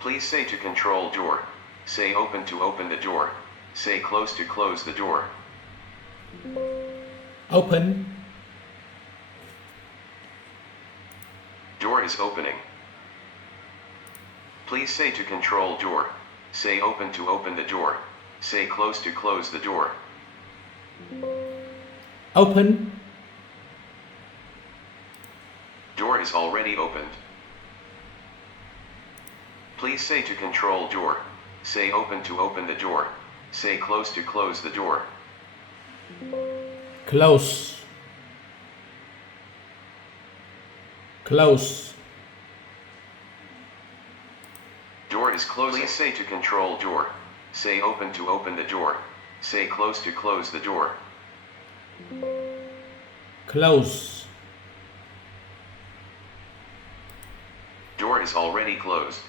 Please say to control door. Say open to open the door. Say close to close the door. Open. Door is opening. Please say to control door. Say open to open the door. Say close to close the door. Open. Door is already opened. Please say to control door. Say open to open the door. Say close to close the door. Close. Close. Door is closed. Please say to control door. Say open to open the door. Say close to close the door. Close. Door is already closed.